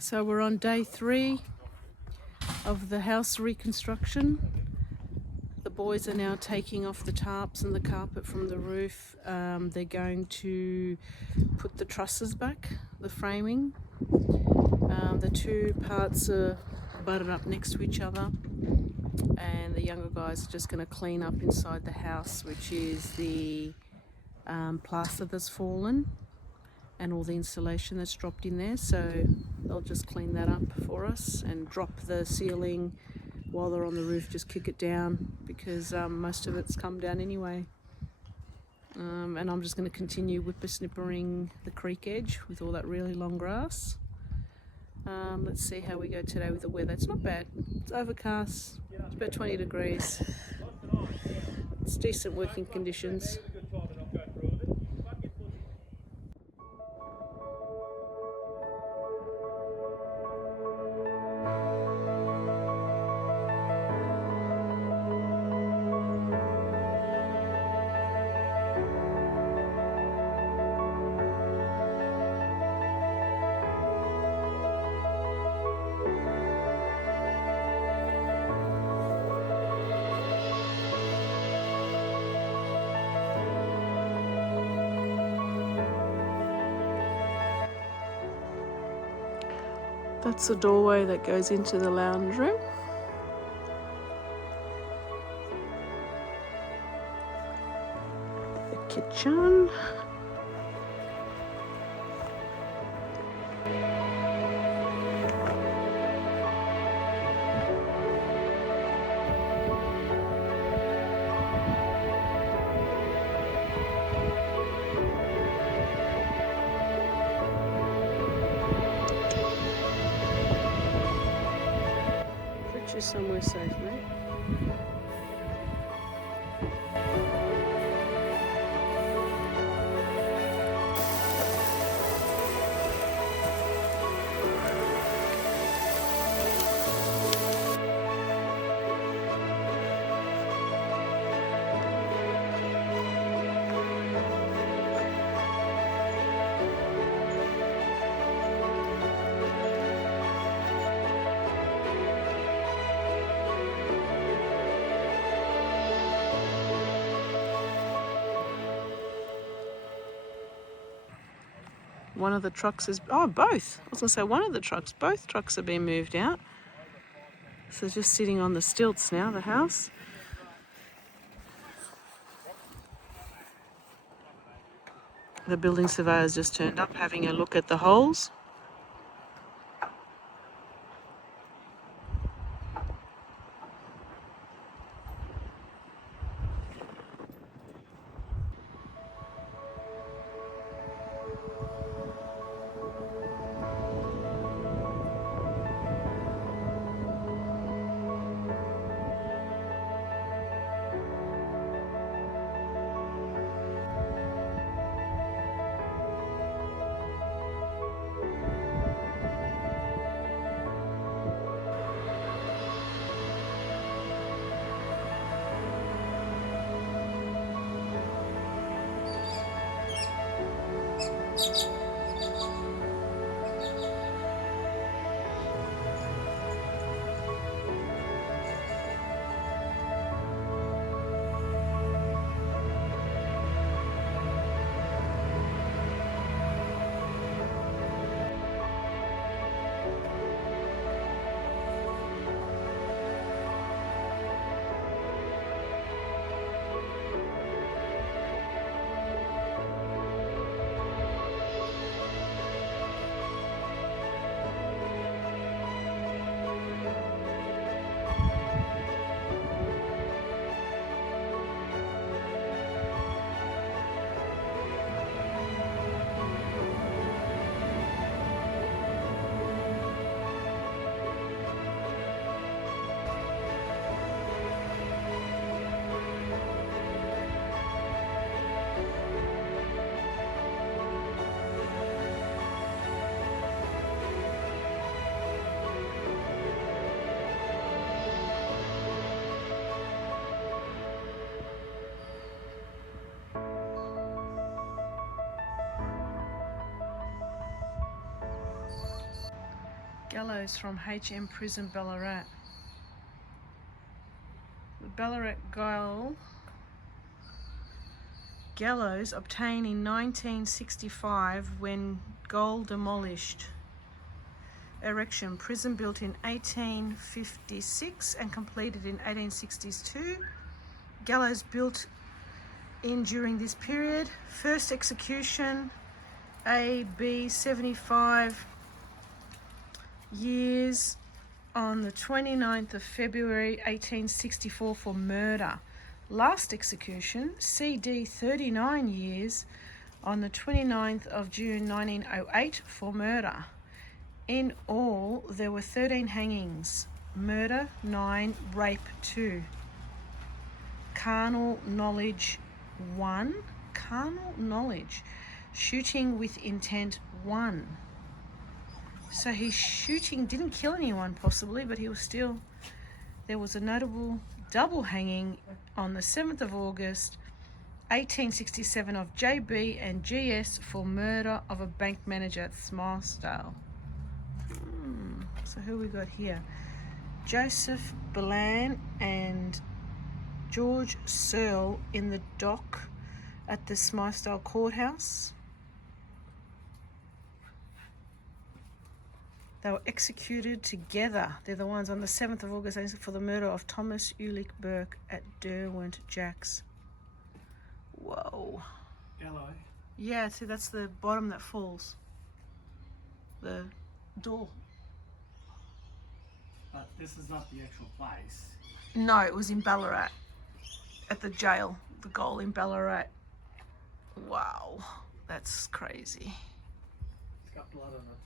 So we're on day 3 of the house reconstruction. The boys are now taking off the tarps and the carpet from the roof. They're going to put the trusses back, the framing. The two parts are butted up next to each other, and the younger guys are just going to clean up inside the house, which is the plaster that's fallen and all the insulation that's dropped in there. So they'll just clean that up for us and drop the ceiling while they're on the roof, just kick it down because most of it's come down anyway. And I'm just going to continue whippersnippering the creek edge with all that really long grass. Let's see how we go today with the weather. It's not bad. It's overcast. It's about 20 degrees. It's decent working conditions. That's the doorway that goes into the lounge room. The kitchen. Put you somewhere safe, mate. One of the trucks is, both. I was going to say one of the trucks, both trucks are being moved out. So it's just sitting on the stilts now, the house. The building surveyor's just turned up having a look at the holes. Gallows from HM Prison Ballarat. The Ballarat gallows obtained in 1965 when Gaol demolished. Erection, prison built in 1856 and completed in 1862. Gallows built in during this period. First execution, AB 75 years on the 29th of February 1864 for murder. Last execution, CD 39 years on the 29th of June 1908 for murder. In all, there were 13 hangings. Murder 9, rape 2. Carnal knowledge 1. Carnal knowledge. Shooting with intent 1. So his shooting didn't kill anyone possibly, but he was still... There was a notable double hanging on the 7th of August 1867 of JB and GS for murder of a bank manager at Smartdale. So who we got here? Joseph Bland and George Searle in the dock at the Smartdale courthouse. They were executed together. They're the ones on the 7th of August for the murder of Thomas Ulick Burke at Derwent Jacks. Whoa. Gallows? Yeah, see, that's the bottom that falls. The door. But this is not the actual place. No, it was in Ballarat. At the jail, the Gaol in Ballarat. Wow, that's crazy. It's got blood on it.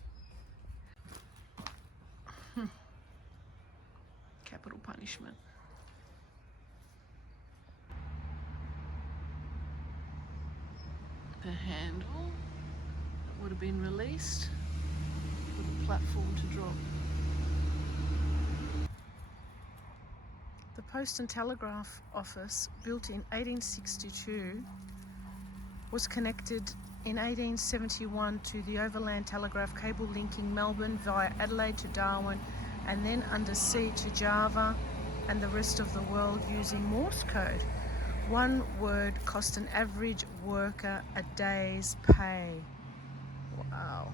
Capital punishment. The handle that would have been released for the platform to drop. The Post and Telegraph Office, built in 1862, was connected in 1871 to the overland telegraph cable linking Melbourne via Adelaide to Darwin and then undersea to Java and the rest of the world using Morse code. One word cost an average worker a day's pay. Wow.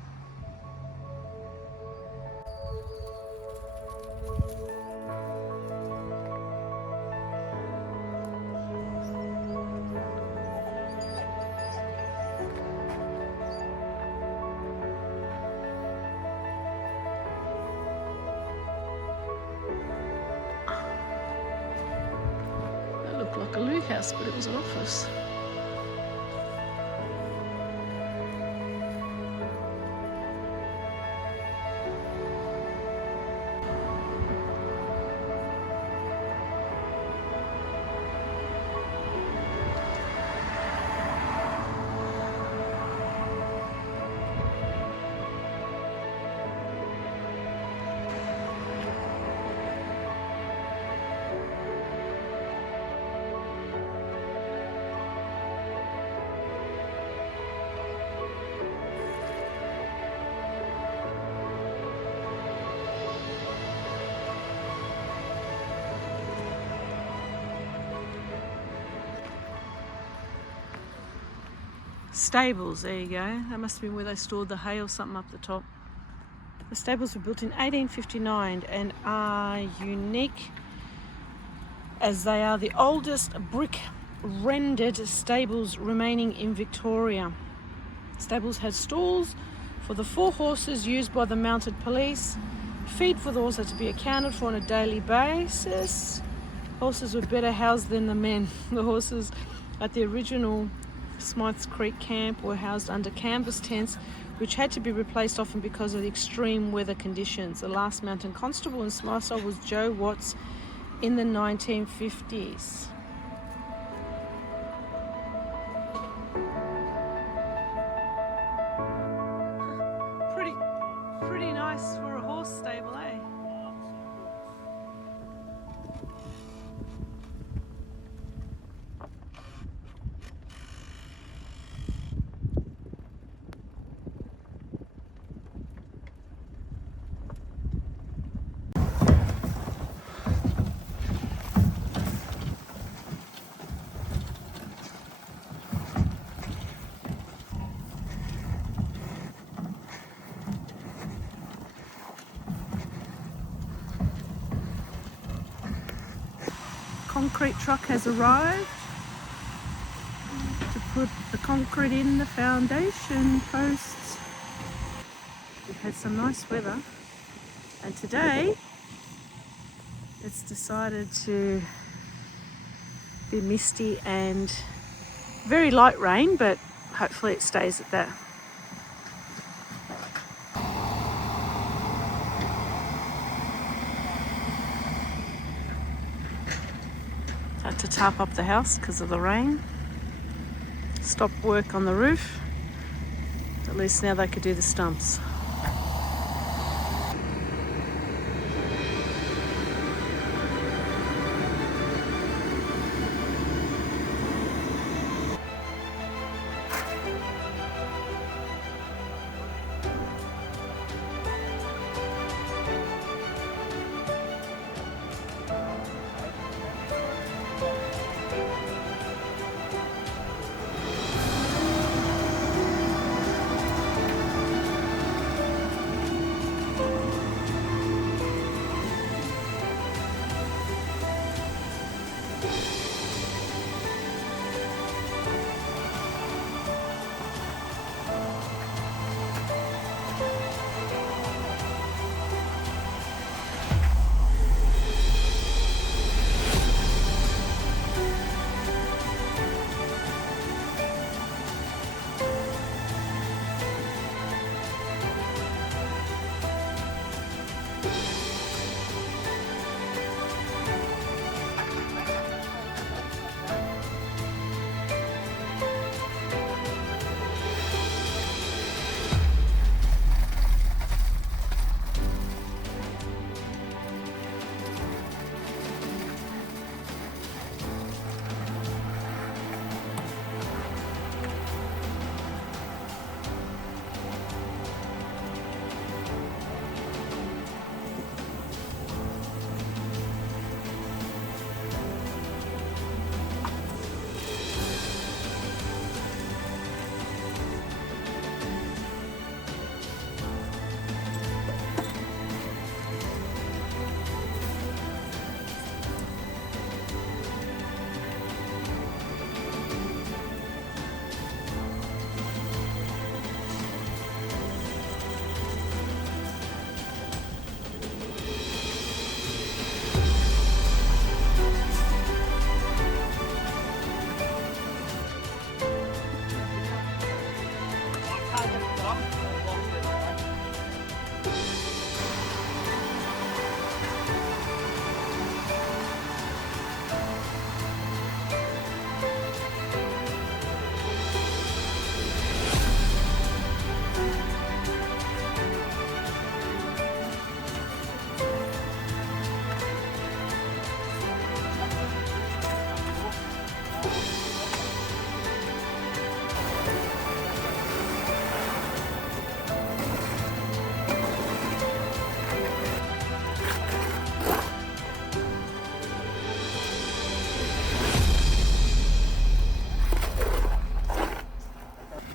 Like a loo house, but it was an office. Stables, there you go. That must have been where they stored the hay or something up the top. The stables were built in 1859 and are unique as they are the oldest brick rendered stables remaining in Victoria. Stables had stalls for the 4 horses used by the mounted police. Feed for the horses had to be accounted for on a daily basis. Horses were better housed than the men. The horses at the original Smythes Creek camp were housed under canvas tents, which had to be replaced often because of the extreme weather conditions. The last mountain constable in Smartdale was Joe Watts in the 1950s. Pretty nice for a horse stable, eh? concrete truck has arrived to put the concrete in the foundation posts. We've had some nice weather, and today it's decided to be misty and very light rain, but hopefully it stays at that. Had to tarp up the house because of the rain. Stopped work on the roof. At least now they could do the stumps.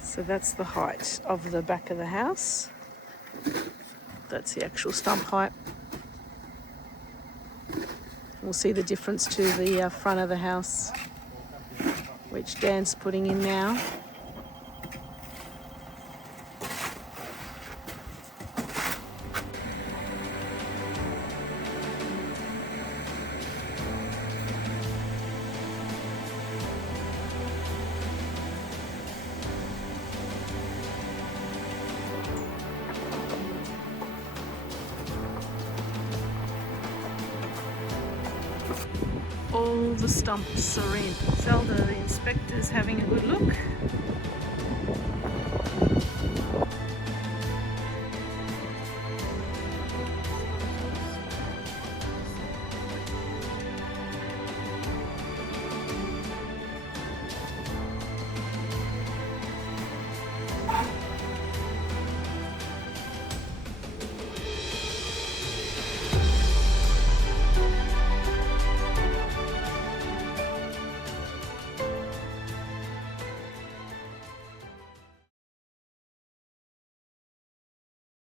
So that's the height of the back of the house. That's the actual stump height. We'll see the difference to the front of the house, which Dan's putting in now. All the stumps are in. Zelda, the inspector's having a good look.